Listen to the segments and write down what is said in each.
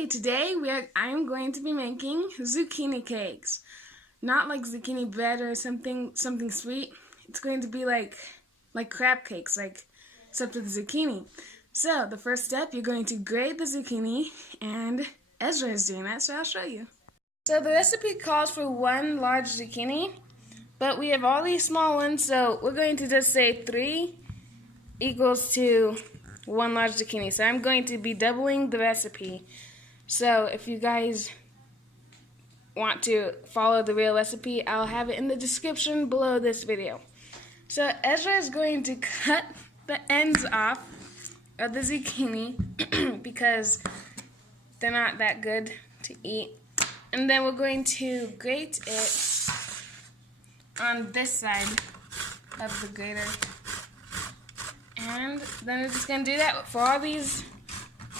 Okay, today I'm going to be making zucchini cakes. Not like zucchini bread or something sweet. It's going to be like crab cakes, except with zucchini. So the first step, you're going to grate the zucchini, and Ezra is doing that, so I'll show you. So the recipe calls for 1 large zucchini, but we have all these small ones, so we're going to just say 3 equals to 1 large zucchini. So I'm going to be doubling the recipe. So if you guys want to follow the real recipe, I'll have it in the description below this video. So Ezra is going to cut the ends off of the zucchini because they're not that good to eat. And then we're going to grate it on this side of the grater. And then we're just going to do that for all these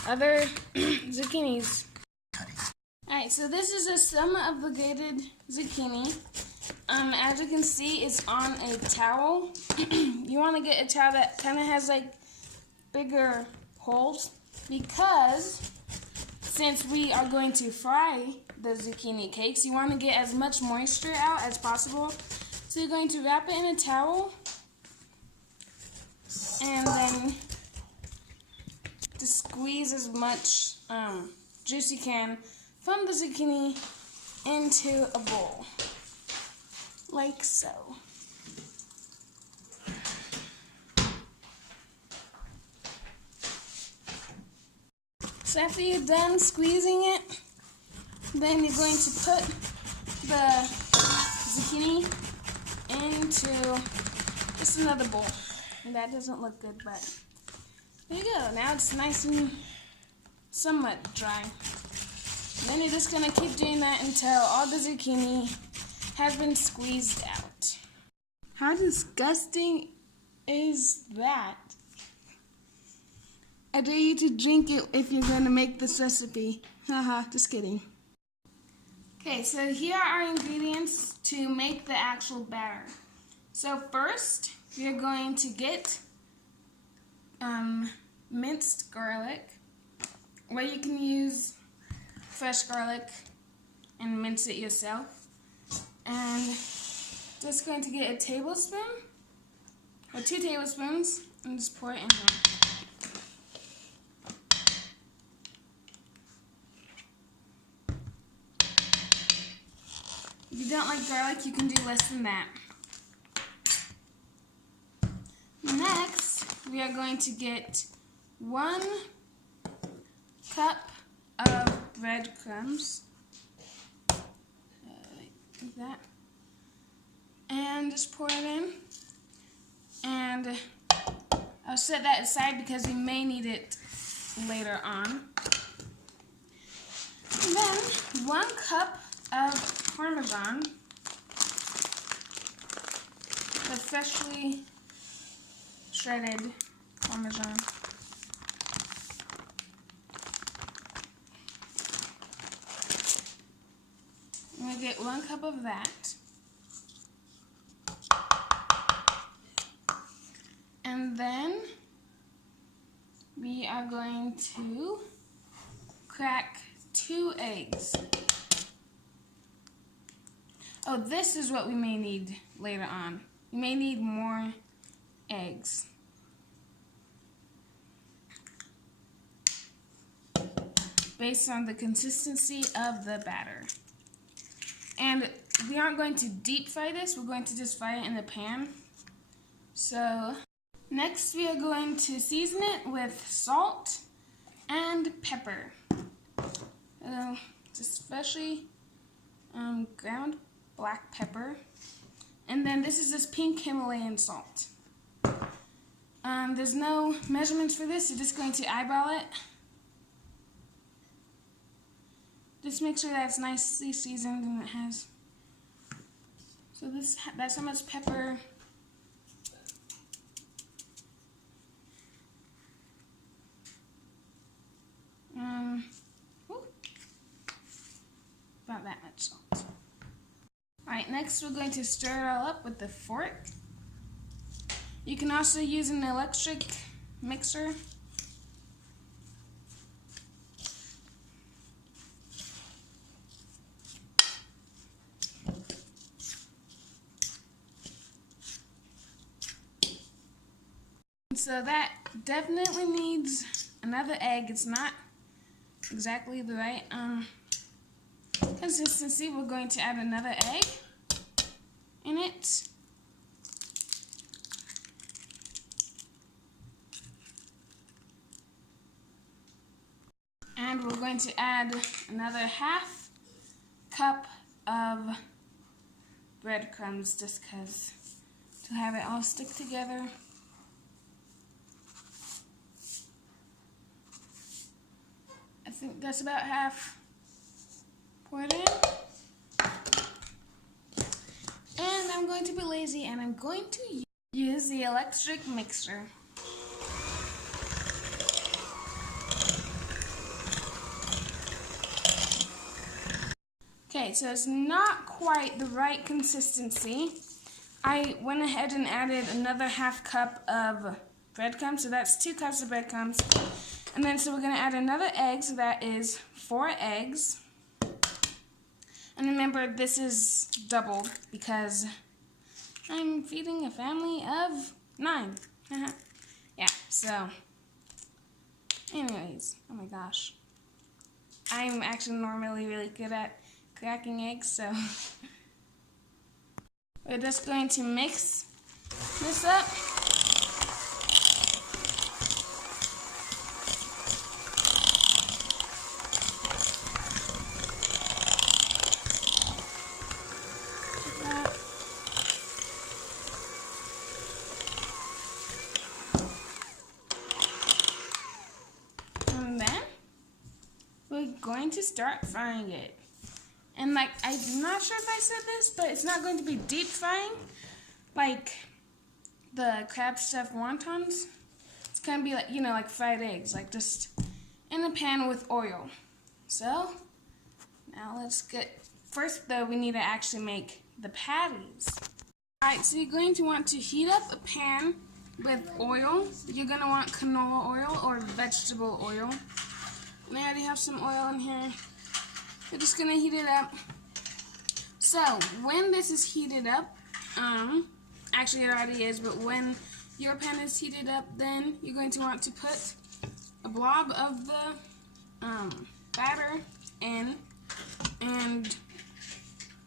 other zucchinis. Alright, so this is a sum of the grated zucchini. As you can see, it's on a towel. You want to get a towel that kind of has bigger holes, because since we are going to fry the zucchini cakes, you want to get as much moisture out as possible. So you're going to wrap it in a towel, and then just squeeze as much juice you can from the zucchini into a bowl, like so. So after you're done squeezing it, then you're going to put the zucchini into just another bowl. And that doesn't look good, but there you go. Now it's nice and somewhat dry. And then you're just going to keep doing that until all the zucchini has been squeezed out. How disgusting is that? I dare you to drink it if you're going to make this recipe. Haha, just kidding. Okay, so here are our ingredients to make the actual batter. So first, we're going to get minced garlic, or you can use fresh garlic and mince it yourself. And just going to get a tablespoon, or 2 tablespoons, and just pour it in here. If you don't like garlic, you can do less than that. Next, we are going to get 1 cup of breadcrumbs, like that, and just pour it in. And I'll set that aside because we may need it later on. And then 1 cup of Parmesan, the freshly shredded Parmesan. I'm going to get 1 cup of that. And then we are going to crack 2 eggs. Oh, this is what we may need later on. We may need more eggs. Based on the consistency of the batter. And we aren't going to deep fry this, we're going to just fry it in the pan. So next we are going to season it with salt and pepper. Just freshly ground black pepper. And then this is pink Himalayan salt. There's no measurements for this, you're just going to eyeball it. Just make sure that it's nicely seasoned and it has. So that's how much pepper. About that much salt. Alright, next we're going to stir it all up with a fork. You can also use an electric mixer. So that definitely needs another egg. It's not exactly the right consistency. We're going to add another egg in it. And we're going to add another half cup of breadcrumbs just because to have it all stick together. I think that's about half. Pour it in. And I'm going to be lazy and I'm going to use the electric mixer. Okay, so it's not quite the right consistency. I went ahead and added another half cup of breadcrumbs, so that's 2 cups of breadcrumbs. And then so we're going to add another egg, so that is 4 eggs. And remember, this is doubled because I'm feeding a family of 9. Yeah, so anyways, oh my gosh. I'm actually normally really good at cracking eggs, so we're just going to mix this up. And then we're going to start frying it. And like, I'm not sure if I said this, but it's not going to be deep frying like the crab stuffed wontons. It's going to be like, you know, like fried eggs, like just in a pan with oil. So now let's get, first though, we need to actually make the patties. Alright, so you're going to want to heat up a pan with oil. You're going to want canola oil or vegetable oil. And I already have some oil in here. We're just going to heat it up. So, when this is heated up, actually it already is, but when your pan is heated up, then you're going to want to put a blob of the batter in. And,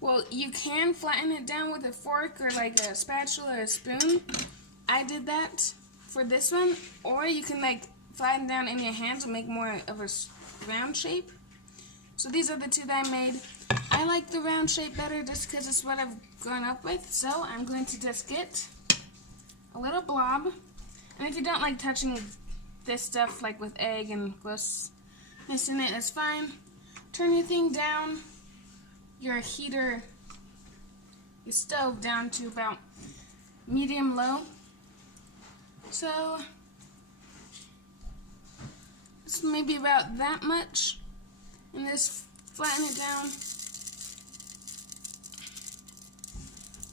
well, you can flatten it down with a fork or like a spatula or a spoon. I did that for this one. Or you can like flatten down in your hands and make more of a round shape. So these are the 2 that I made. I like the round shape better just because it's what I've grown up with. So I'm going to just get a little blob. And if you don't like touching this stuff like with egg and grossness in it, that's fine. Turn your thing down, your heater, your stove down to about medium low. So it's maybe about that much. And just flatten it down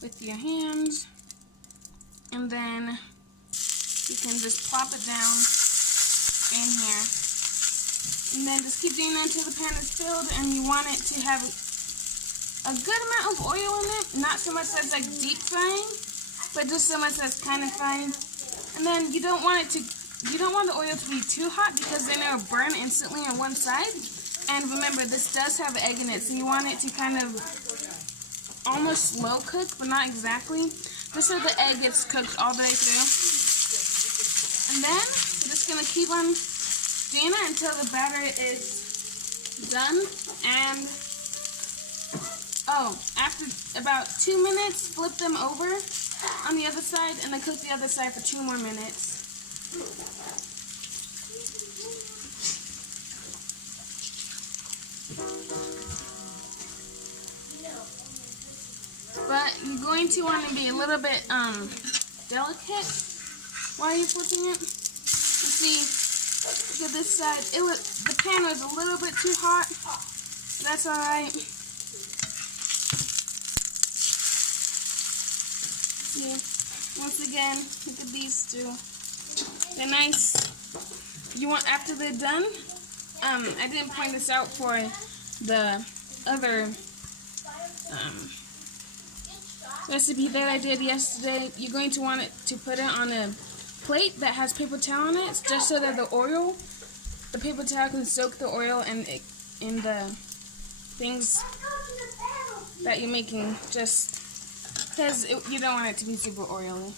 with your hands. And then you can just plop it down in here. And then just keep doing that until the pan is filled, and you want it to have a good amount of oil in it. Not so much that's like deep frying, but just so much that's kind of frying. And then you don't want the oil to be too hot because then it'll burn instantly on one side. And remember, this does have egg in it, so you want it to kind of almost slow cook, but not exactly, just so the egg gets cooked all the way through. And then we're just going to keep on doing it until the batter is done. And, after about 2 minutes, flip them over on the other side, and then cook the other side for 2 more minutes. But you're going to want to be a little bit delicate while you're flipping it. You see, look at this side. The pan was a little bit too hot. That's alright. See, once again, look at these 2. They're nice. You want, after they're done, I didn't point this out for the other recipe that I did yesterday. You're going to want it to put it on a plate that has paper towel on it, just so that the paper towel can soak the oil in the things that you're making, just because you don't want it to be super oily.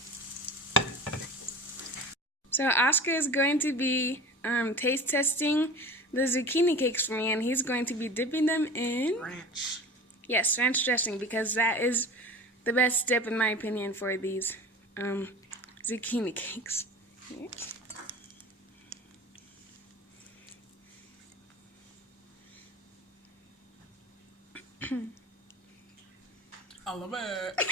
So Oscar is going to be taste testing the zucchini cakes for me, and he's going to be dipping them in ranch. Yes, ranch dressing, because that is the best dip in my opinion for these zucchini cakes. Here. I love it.